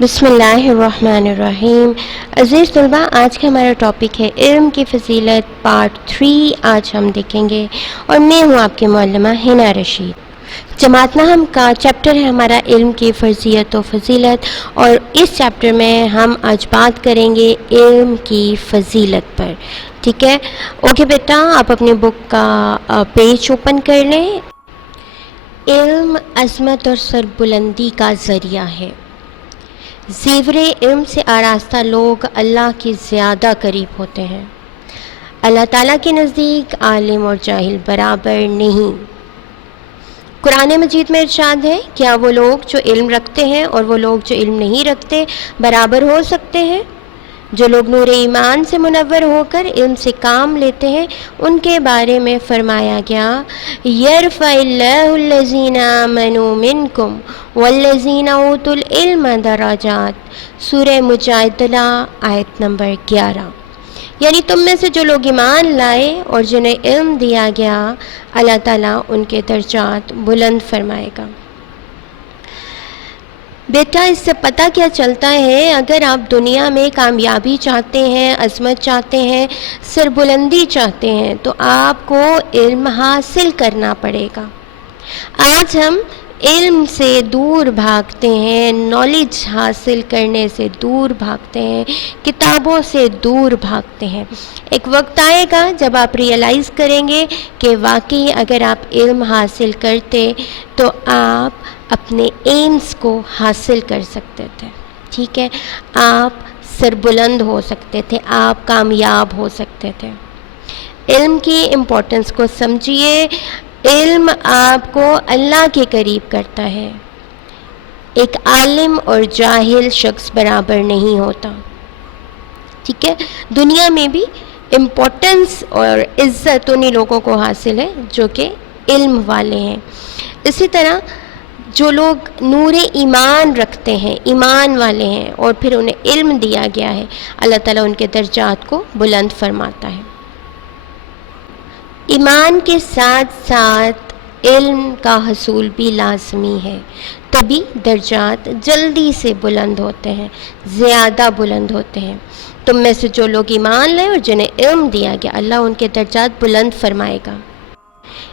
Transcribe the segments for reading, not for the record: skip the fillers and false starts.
بسم اللہ الرحمن الرحیم۔ عزیز طلبہ، آج کا ہمارا ٹاپک ہے علم کی فضیلت پارٹ 3 آج ہم دیکھیں گے، اور میں ہوں آپ کی معلمہ حنا رشید۔ جماعت نحو کا چیپٹر ہے ہمارا علم کی فرضیت و فضیلت، اور اس چیپٹر میں ہم آج بات کریں گے علم کی فضیلت پر۔ ٹھیک ہے، اوکے بیٹا، آپ اپنی بک کا پیج اوپن کر لیں۔ علم عظمت اور سربلندی کا ذریعہ ہے۔ زیور علم سے آراستہ لوگ اللہ کے زیادہ قریب ہوتے ہیں۔ اللہ تعالیٰ کے نزدیک عالم اور جاہل برابر نہیں۔ قرآن مجید میں ارشاد ہے، کیا وہ لوگ جو علم رکھتے ہیں اور وہ لوگ جو علم نہیں رکھتے برابر ہو سکتے ہیں؟ جو لوگ نور ایمان سے منور ہو کر علم سے کام لیتے ہیں، ان کے بارے میں فرمایا گیا، یرفع اللہ الذین آمنوا منکم والذین اوتوا العلم درجات۔ سورہ مجادلہ آیت نمبر 11۔ یعنی تم میں سے جو لوگ ایمان لائے اور جنہیں علم دیا گیا، اللہ تعالیٰ ان کے درجات بلند فرمائے گا۔ بیٹا، اس سے پتہ کیا چلتا ہے، اگر آپ دنیا میں کامیابی چاہتے ہیں، عظمت چاہتے ہیں، سربلندی چاہتے ہیں، تو آپ کو علم حاصل کرنا پڑے گا۔ آج ہم علم سے دور بھاگتے ہیں، نالج حاصل کرنے سے دور بھاگتے ہیں، کتابوں سے دور بھاگتے ہیں۔ ایک وقت آئے گا جب آپ ریئلائز کریں گے کہ واقعی اگر آپ علم حاصل کرتے تو آپ اپنے ایمز کو حاصل کر سکتے تھے۔ ٹھیک ہے، آپ سربلند ہو سکتے تھے، آپ کامیاب ہو سکتے تھے۔ علم کی امپورٹنس کو سمجھیے۔ علم آپ کو اللہ کے قریب کرتا ہے۔ ایک عالم اور جاہل شخص برابر نہیں ہوتا۔ ٹھیک ہے، دنیا میں بھی امپورٹنس اور عزت انہی لوگوں کو حاصل ہے جو کہ علم والے ہیں۔ اسی طرح جو لوگ نور ایمان رکھتے ہیں، ایمان والے ہیں، اور پھر انہیں علم دیا گیا ہے، اللہ تعالیٰ ان کے درجات کو بلند فرماتا ہے۔ ایمان کے ساتھ ساتھ علم کا حصول بھی لازمی ہے، تبھی درجات جلدی سے بلند ہوتے ہیں، زیادہ بلند ہوتے ہیں۔ تم میں سے جو لوگ ایمان لائے اور جنہیں علم دیا گیا، اللہ ان کے درجات بلند فرمائے گا۔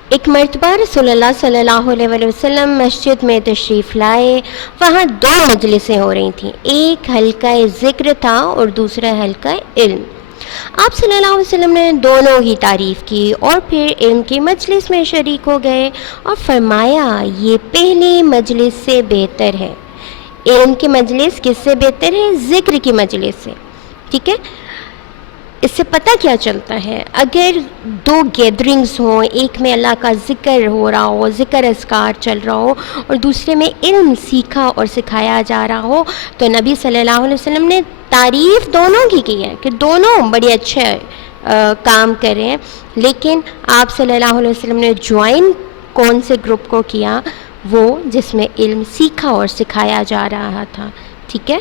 ایک مرتبہ رسول اللہ صلی اللہ علیہ وسلم مسجد میں تشریف لائے۔ وہاں 2 مجلسیں ہو رہی تھیں، ایک حلقہ ذکر تھا اور دوسرا حلقہ علم۔ آپ صلی اللہ علیہ وسلم نے دونوں کی تعریف کی اور پھر علم کی مجلس میں شریک ہو گئے اور فرمایا، یہ پہلی مجلس سے بہتر ہے۔ علم کی مجلس کس سے بہتر ہے؟ ذکر کی مجلس سے۔ ٹھیک ہے، اس سے پتہ کیا چلتا ہے، اگر 2 گیدرنگز ہوں، ایک میں اللہ کا ذکر ہو رہا ہو، ذکر اذکار چل رہا ہو، اور دوسرے میں علم سیکھا اور سکھایا جا رہا ہو، تو نبی صلی اللہ علیہ وسلم نے تعریف دونوں کی ہے کہ دونوں بڑے اچھے کام کر رہے ہیں، لیکن آپ صلی اللہ علیہ وسلم نے جوائن کون سے گروپ کو کیا؟ وہ جس میں علم سیکھا اور سکھایا جا رہا تھا۔ ٹھیک ہے،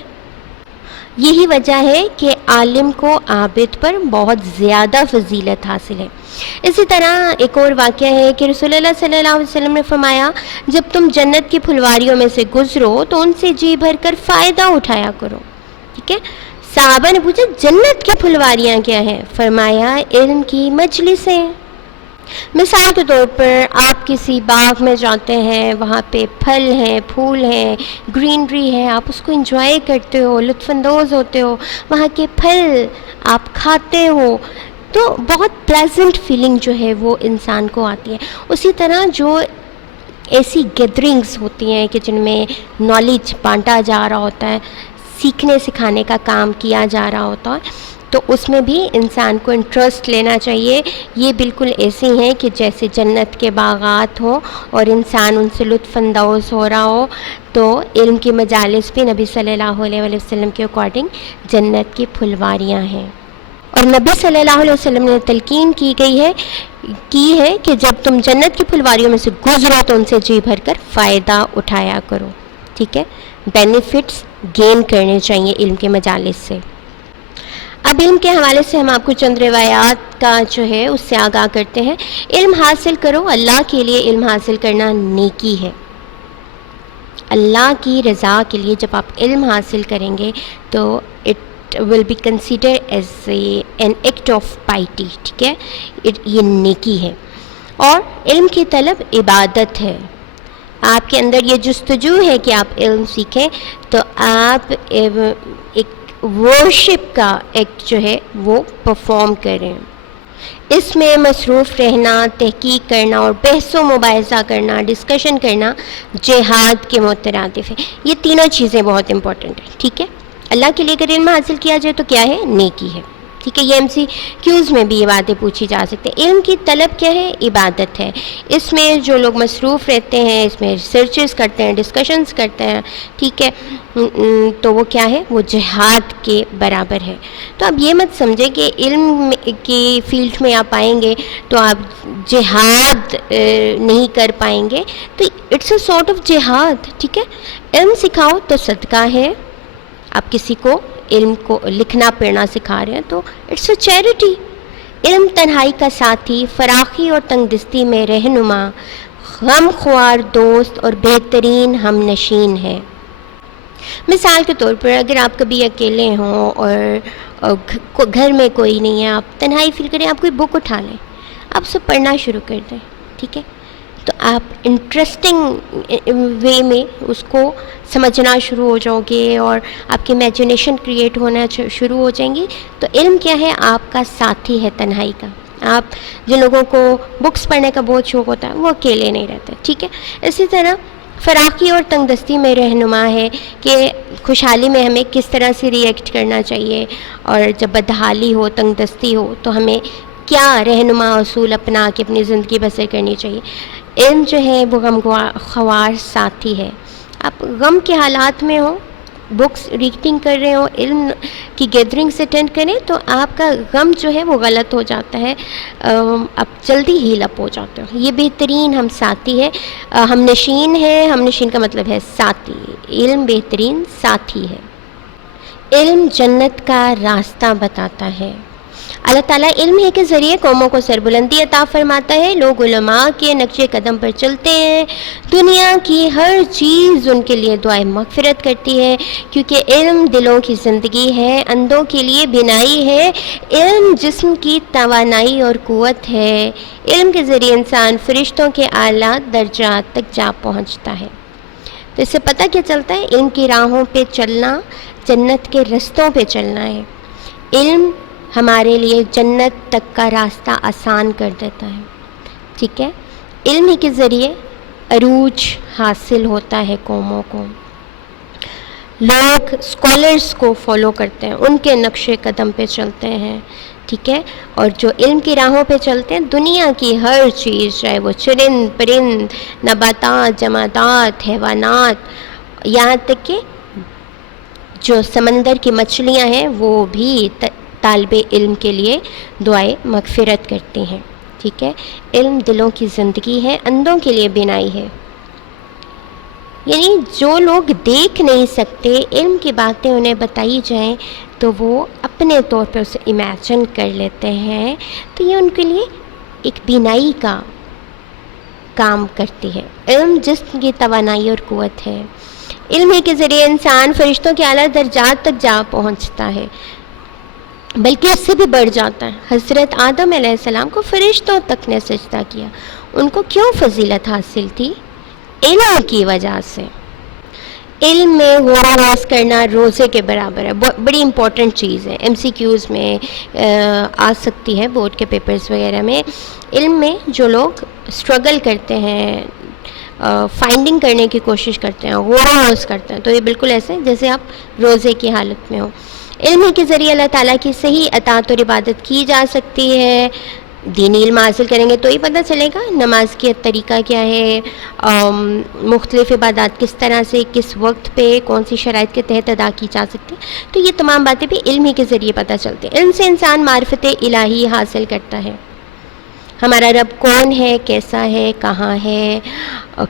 یہی وجہ ہے کہ عالم کو عابد پر بہت زیادہ فضیلت حاصل ہے۔ اسی طرح ایک اور واقعہ ہے کہ رسول اللہ صلی اللہ علیہ وسلم نے فرمایا، جب تم جنت کی پھلواریوں میں سے گزرو تو ان سے جی بھر کر فائدہ اٹھایا کرو۔ ٹھیک ہے، صحابہ نے پوچھا جنت کی پھلواریاں کیا ہیں؟ فرمایا علم کی مجلسیں۔ مثال کے طور پر آپ کسی باغ میں جاتے ہیں، وہاں پہ پھل ہیں، پھول ہیں، گرینری ہے، آپ اس کو انجوائے کرتے ہو، لطف اندوز ہوتے ہو، وہاں کے پھل آپ کھاتے ہو، تو بہت پلیزنٹ فیلنگ جو ہے وہ انسان کو آتی ہے۔ اسی طرح جو ایسی گیدرنگز ہوتی ہیں کہ جن میں نالج بانٹا جا رہا ہوتا ہے، سیکھنے سکھانے کا کام کیا جا رہا ہوتا ہے، تو اس میں بھی انسان کو انٹرسٹ لینا چاہیے۔ یہ بالکل ایسی ہیں کہ جیسے جنت کے باغات ہوں اور انسان ان سے لطف اندوز ہو رہا ہو، تو علم کی مجالس بھی نبی صلی اللہ علیہ وسلم کے اکارڈنگ جنت کی پھلواریاں ہیں۔ اور نبی صلی اللہ علیہ وسلم نے تلقین کی ہے کہ جب تم جنت کی پھلواریوں میں سے گزرو تو ان سے جی بھر کر فائدہ اٹھایا کرو۔ ٹھیک ہے، بینیفٹس گین کرنے چاہیے علم کے مجالس سے۔ اب علم کے حوالے سے ہم آپ کو چند روایات کا جو ہے اس سے آگاہ کرتے ہیں۔ علم حاصل کرو، اللہ کے لیے علم حاصل کرنا نیکی ہے۔ اللہ کی رضا کے لیے جب آپ علم حاصل کریں گے تو it will be consider as an act of piety, ٹھیک ہے، یہ نیکی ہے. اور علم کی طلب عبادت ہے. آپ کے اندر یہ جستجو ہے کہ آپ علم سیکھیں تو آپ ایک ورشپ کا ایکٹ جو ہے وہ پرفارم کریں. اس میں مصروف رہنا، تحقیق کرنا اور بحث و مباحثہ کرنا، ڈسکشن کرنا جہاد کے مترادف ہے. یہ تینوں چیزیں بہت امپورٹنٹ ہیں، ٹھیک ہے. اللہ کے لیے اگر علم حاصل کیا جائے تو کیا ہے؟ نیکی ہے، ٹھیک ہے. یہ MCQs میں بھی یہ باتیں پوچھی جا سکتی ہیں. علم کی طلب کیا ہے؟ عبادت ہے. اس میں جو لوگ مصروف رہتے ہیں، اس میں ریسرچز کرتے ہیں، ڈسکشنز کرتے ہیں، ٹھیک ہے، تو وہ کیا ہے؟ وہ جہاد کے برابر ہے. تو آپ یہ مت سمجھیں کہ علم کی فیلڈ میں آپ آئیں گے تو آپ جہاد نہیں کر پائیں گے. تو اٹس اے سارٹ آف جہاد، ٹھیک ہے. علم سکھاؤ تو صدقہ ہے. آپ کسی کو علم کو لکھنا پڑھنا سکھا رہے ہیں تو اٹس اے چیریٹی. علم تنہائی کا ساتھی، فراخی اور تنگ دستی میں رہنما، غم خوار دوست اور بہترین ہم نشین ہے. مثال کے طور پر اگر آپ کبھی اکیلے ہوں اور گھر میں کوئی نہیں ہے، آپ تنہائی فیل کریں، آپ کوئی بک اٹھا لیں، آپ اسے پڑھنا شروع کر دیں، ٹھیک ہے. تو آپ انٹرسٹنگ وے میں اس کو سمجھنا شروع ہو جاؤ گے اور آپ کی امیجنیشن کریٹ ہونا شروع ہو جائیں گی. تو علم کیا ہے؟ آپ کا ساتھی ہے تنہائی کا. آپ جن لوگوں کو بکس پڑھنے کا بہت شوق ہوتا ہے وہ اکیلے نہیں رہتے، ٹھیک ہے. اسی طرح فراخی اور تنگ دستی میں رہنما ہے کہ خوشحالی میں ہمیں کس طرح سے ری ایکٹ کرنا چاہیے، اور جب بدحالی ہو، تنگ دستی ہو تو ہمیں کیا رہنما اصول اپنا کے اپنی زندگی بسر کرنی چاہیے. علم جو ہے وہ غم خوار ساتھی ہے. آپ غم کے حالات میں ہو، بکس ریڈنگ کر رہے ہو، علم کی گیدرنگس اٹینڈ کریں تو آپ کا غم جو ہے وہ غلط ہو جاتا ہے، آپ جلدی ہیل اپ ہو جاتے ہو. یہ بہترین ہم ساتھی ہے. ہم نشین ہے، ہم نشین کا مطلب ہے ساتھی. علم بہترین ساتھی ہے. علم جنت کا راستہ بتاتا ہے. اللہ تعالیٰ علم ہی کے ذریعے قوموں کو سربلندی عطا فرماتا ہے. لوگ علماء کے نقش قدم پر چلتے ہیں. دنیا کی ہر چیز ان کے لیے دعائے مغفرت کرتی ہے، کیونکہ علم دلوں کی زندگی ہے، اندھوں کے لیے بینائی ہے. علم جسم کی توانائی اور قوت ہے. علم کے ذریعے انسان فرشتوں کے اعلیٰ درجات تک جا پہنچتا ہے. تو اس سے پتہ کیا چلتا ہے؟ علم کی راہوں پہ چلنا جنت کے رستوں پہ چلنا ہے. علم ہمارے لیے جنت تک کا راستہ آسان کر دیتا ہے، ٹھیک ہے. علم ہی کے ذریعے عروج حاصل ہوتا ہے قوموں کو. لوگ اسکالرس کو فالو کرتے ہیں، ان کے نقش قدم پہ چلتے ہیں، ٹھیک ہے. اور جو علم کی راہوں پہ چلتے ہیں، دنیا کی ہر چیز، چاہے وہ چرند پرند، نباتات، جمادات، حیوانات، یہاں تک کہ جو سمندر کی مچھلیاں ہیں وہ بھی طالب علم کے لیے دعائے مغفرت کرتی ہیں، ٹھیک ہے. علم دلوں کی زندگی ہے، اندھوں کے لیے بینائی ہے. یعنی جو لوگ دیکھ نہیں سکتے، علم کی باتیں انہیں بتائی جائیں تو وہ اپنے طور پہ اسے امیجن کر لیتے ہیں. تو یہ ان کے لیے ایک بینائی کا کام کرتی ہے. علم جسم کی توانائی اور قوت ہے. علم ہی کے ذریعے انسان فرشتوں کے اعلیٰ درجات تک جا پہنچتا ہے، بلکہ اس سے بھی بڑھ جاتا ہے. حضرت آدم علیہ السلام کو فرشتوں تک نے سجدہ کیا. ان کو کیوں فضیلت حاصل تھی؟ علم کی وجہ سے. علم میں غور و خوض کرنا روزے کے برابر ہے. بڑی امپورٹنٹ چیز ہے، MCQs میں آ سکتی ہے، بورڈ کے پیپرز وغیرہ میں. علم میں جو لوگ اسٹرگل کرتے ہیں، فائنڈنگ کرنے کی کوشش کرتے ہیں، غور و خوض کرتے ہیں، تو یہ بالکل ایسے جیسے آپ روزے کی حالت میں ہو. علم ہی کے ذریعے اللہ تعالیٰ کی صحیح اطاعت اور عبادت کی جا سکتی ہے. دینی علم حاصل کریں گے تو ہی پتہ چلے گا نماز کی طریقہ کیا ہے، مختلف عبادات کس طرح سے کس وقت پہ کون سی شرائط کے تحت ادا کی جا سکتی ہے. تو یہ تمام باتیں بھی علم ہی کے ذریعے پتہ چلتی ہیں. علم سے انسان معرفت الہی حاصل کرتا ہے. ہمارا رب کون ہے، کیسا ہے، کہاں ہے،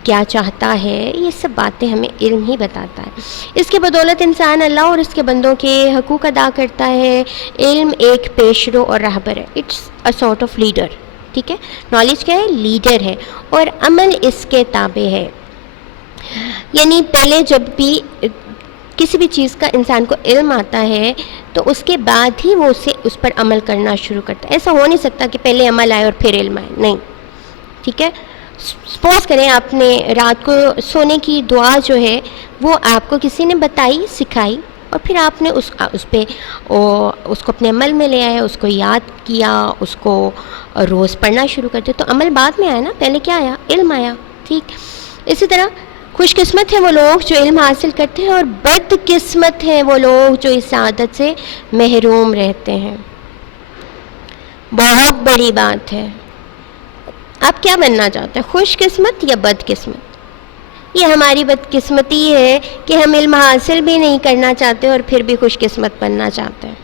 کیا چاہتا ہے، یہ سب باتیں ہمیں علم ہی بتاتا ہے. اس کے بدولت انسان اللہ اور اس کے بندوں کے حقوق ادا کرتا ہے. علم ایک پیشرو اور رہبر ہے. It's a sort of leader, ٹھیک ہے. نالج کیا ہے؟ لیڈر ہے. اور عمل اس کے تابع ہے. یعنی پہلے جب بھی کسی بھی چیز کا انسان کو علم آتا ہے تو اس کے بعد ہی وہ اس پر عمل کرنا شروع کرتا ہے. ایسا ہو نہیں سکتا کہ پہلے عمل آئے اور پھر علم آئے, نہیں. ٹھیک ہے, سپوز کریں آپ نے رات کو سونے کی دعا جو ہے وہ آپ کو کسی نے بتائی, سکھائی, اور پھر آپ نے اس کو اپنے عمل میں لے آئے, اس کو یاد کیا, اس کو روز پڑھنا شروع کر دیا, تو عمل بعد میں آیا نا, پہلے کیا آیا؟ علم آیا. ٹھیک, اسی طرح خوش قسمت ہیں وہ لوگ جو علم حاصل کرتے ہیں, اور بد قسمت ہیں وہ لوگ جو اس عادت سے محروم رہتے ہیں. بہت بڑی بات ہے. آپ کیا بننا چاہتے ہیں, خوش قسمت یا بد قسمت؟ یہ ہماری بد قسمتی ہے کہ ہم علم حاصل بھی نہیں کرنا چاہتے اور پھر بھی خوش قسمت بننا چاہتے ہیں.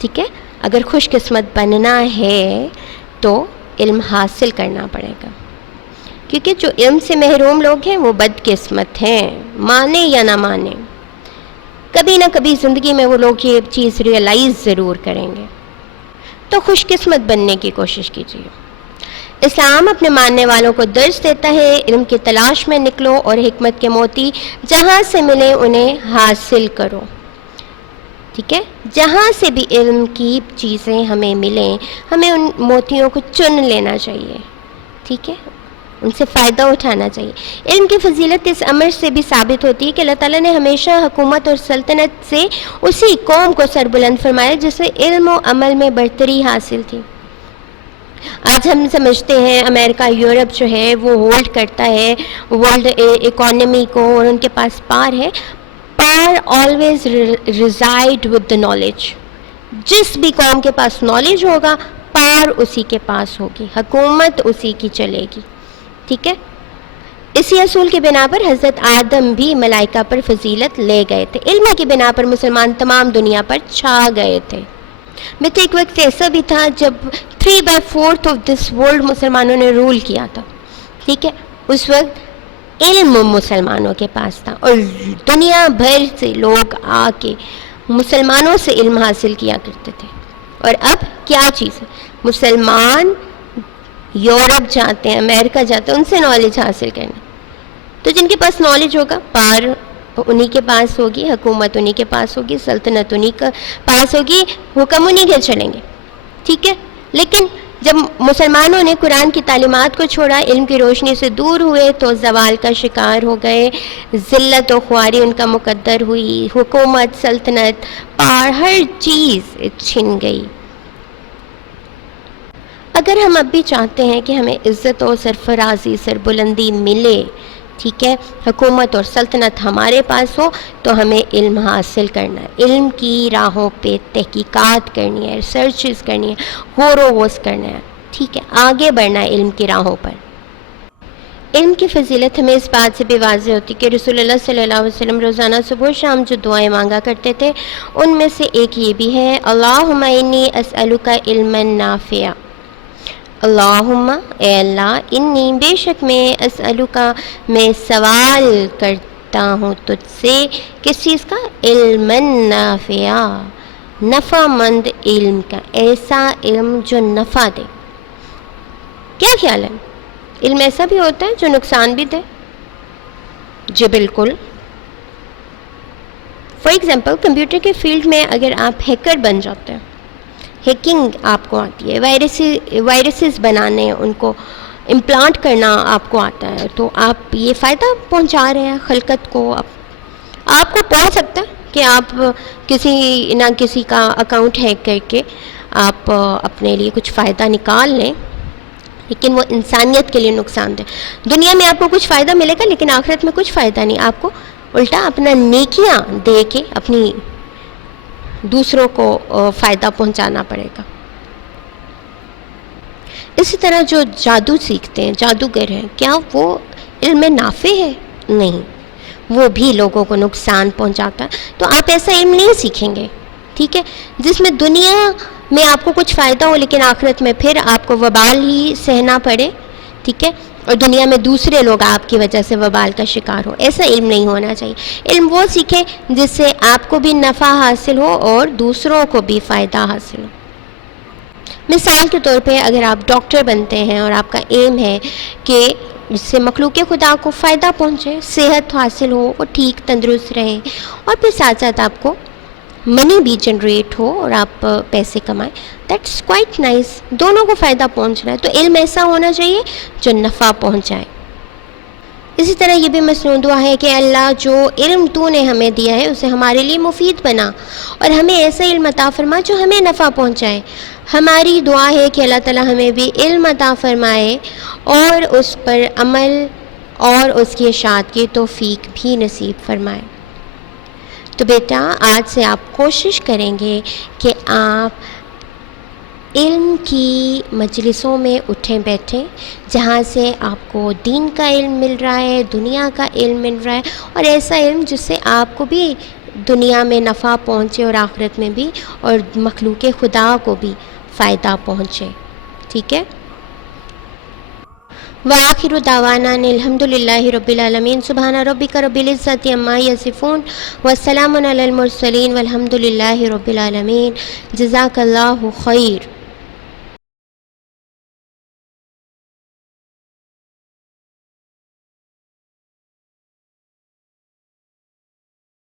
ٹھیک ہے, اگر خوش قسمت بننا ہے تو علم حاصل کرنا پڑے گا, کیونکہ جو علم سے محروم لوگ ہیں وہ بد قسمت ہیں, مانے یا نہ مانے. کبھی نہ کبھی زندگی میں وہ لوگ یہ چیز ریئلائز ضرور کریں گے. تو خوش قسمت بننے کی کوشش کیجیے. اسلام اپنے ماننے والوں کو درس دیتا ہے, علم کی تلاش میں نکلو اور حکمت کے موتی جہاں سے ملے انہیں حاصل کرو. ٹھیک ہے, جہاں سے بھی علم کی چیزیں ہمیں ملیں, ہمیں ان موتیوں کو چن لینا چاہیے. ٹھیک ہے, ان سے فائدہ اٹھانا چاہیے. علم کی فضیلت اس امر سے بھی ثابت ہوتی ہے کہ اللہ تعالیٰ نے ہمیشہ حکومت اور سلطنت سے اسی قوم کو سربلند فرمایا جسے علم و عمل میں برتری حاصل تھی. آج ہم سمجھتے ہیں امریکہ, یورپ جو ہے وہ ہولڈ کرتا ہے ورلڈ اکانومی کو, اور ان کے پاس پار ہے. پار always reside with the knowledge. جس بھی قوم کے پاس نالج ہوگا پار اسی کے پاس ہوگی, حکومت اسی کی چلے گی. ٹھیک ہے, اسی اصول کی بنا پر حضرت آدم بھی ملائکہ پر فضیلت لے گئے تھے. علم کی بنا پر مسلمان تمام دنیا پر چھا گئے تھے. تو ایک وقت ایسا بھی تھا جب 3/4 آف دس ورلڈ مسلمانوں نے رول کیا تھا. ٹھیک ہے, اس وقت علم مسلمانوں کے پاس تھا اور دنیا بھر سے لوگ آ کے مسلمانوں سے علم حاصل کیا کرتے تھے. اور اب کیا چیز ہے, مسلمان یورپ جاتے ہیں, امریکہ جاتے ہیں, ان سے نالج حاصل کرنا. تو جن کے پاس نالج ہوگا پار انہی کے پاس ہوگی, حکومت انہی کے پاس ہوگی, سلطنت انہی کے پاس ہوگی, حکم انہی کے چلیں گے. ٹھیک ہے, لیکن جب مسلمانوں نے قرآن کی تعلیمات کو چھوڑا, علم کی روشنی سے دور ہوئے تو زوال کا شکار ہو گئے. ذلت و خواری ان کا مقدر ہوئی, حکومت, سلطنت, پار, ہر چیز چھن گئی. اگر ہم اب بھی چاہتے ہیں کہ ہمیں عزت و سرفرازی, سربلندی ملے, ٹھیک ہے, حکومت اور سلطنت ہمارے پاس ہو, تو ہمیں علم حاصل کرنا ہے. علم کی راہوں پہ تحقیقات کرنی ہے, ریسرچز کرنی ہے, غور و خوض کرنا ہے. ٹھیک ہے, آگے بڑھنا ہے علم کی راہوں پر. علم کی فضیلت ہمیں اس بات سے بھی واضح ہوتی کہ رسول اللہ صلی اللہ علیہ وسلم روزانہ صبح و شام جو دعائیں مانگا کرتے تھے ان میں سے ایک یہ بھی ہے, اللہم انی اسألک علما نافعا. اللہم, اے اللہ, انی, بے شک میں, اسألکا, میں سوال کرتا ہوں تجھ سے, کس چیز کا؟ علما نافعا, نفع مند علم کا, ایسا علم جو نفع دے. کیا خیال ہے, علم ایسا بھی ہوتا ہے جو نقصان بھی دے؟ جی بالکل. فار ایگزامپل کمپیوٹر کے فیلڈ میں اگر آپ ہیکر بن جاتے ہیں, ہیکنگ آپ کو آتی ہے, وائرسز بنانے, ان کو امپلانٹ کرنا آپ کو آتا ہے, تو آپ یہ فائدہ پہنچا رہے ہیں خلقت کو. آپ کو پہنچ سکتا ہے کہ آپ کسی نہ کسی کا اکاؤنٹ ہیک کر کے آپ اپنے لیے کچھ فائدہ نکال لیں, لیکن وہ انسانیت کے لیے نقصان دہ. دنیا میں آپ کو کچھ فائدہ ملے گا لیکن آخرت میں کچھ فائدہ نہیں. آپ کو الٹا اپنا نیکیاں دے کے اپنی دوسروں کو فائدہ پہنچانا پڑے گا. اسی طرح جو جادو سیکھتے ہیں, جادوگر ہیں, کیا وہ علم نافع ہے؟ نہیں, وہ بھی لوگوں کو نقصان پہنچاتا ہے. تو آپ ایسا علم نہیں سیکھیں گے, ٹھیک ہے, جس میں دنیا میں آپ کو کچھ فائدہ ہو لیکن آخرت میں پھر آپ کو وبال ہی سہنا پڑے. ٹھیک ہے, اور دنیا میں دوسرے لوگ آپ کی وجہ سے وبال کا شکار ہو. ایسا علم نہیں ہونا چاہیے. علم وہ سیکھیں جس سے آپ کو بھی نفع حاصل ہو اور دوسروں کو بھی فائدہ حاصل ہو. مثال کے طور پہ اگر آپ ڈاکٹر بنتے ہیں اور آپ کا ایم ہے کہ جس سے مخلوق خدا کو فائدہ پہنچے، صحت حاصل ہو، وہ ٹھیک تندرست رہے، اور پھر ساتھ ساتھ آپ کو منی بھی جنریٹ ہو اور آپ پیسے کمائیں. That's quite nice. دونوں کو فائدہ پہنچ رہا ہے. تو علم ایسا ہونا چاہیے جو نفع پہنچائے. اسی طرح یہ بھی مسنون دعا ہے کہ اللہ جو علم تو نے ہمیں دیا ہے اسے ہمارے لیے مفید بنا اور ہمیں ایسا علم عطا فرما جو ہمیں نفع پہنچائے. ہماری دعا ہے کہ اللہ تعالیٰ ہمیں بھی علم عطا فرمائے اور اس پر عمل اور اس کی اشاعت کی توفیق بھی نصیب فرمائے. تو بیٹا آج سے آپ کوشش کریں گے کہ آپ علم کی مجلسوں میں اٹھیں بیٹھیں جہاں سے آپ کو دین کا علم مل رہا ہے، دنیا کا علم مل رہا ہے، اور ایسا علم جس سے آپ کو بھی دنیا میں نفع پہنچے اور آخرت میں بھی، اور مخلوق خدا کو بھی فائدہ پہنچے. ٹھیک ہے. وآخر دعوانا الحمد للہ رب العالمین. سبحان ربک رب العزۃ عما یصفون والسلام علی المرسلین والحمد للہ رب العالمین. جزاک اللہ خیر.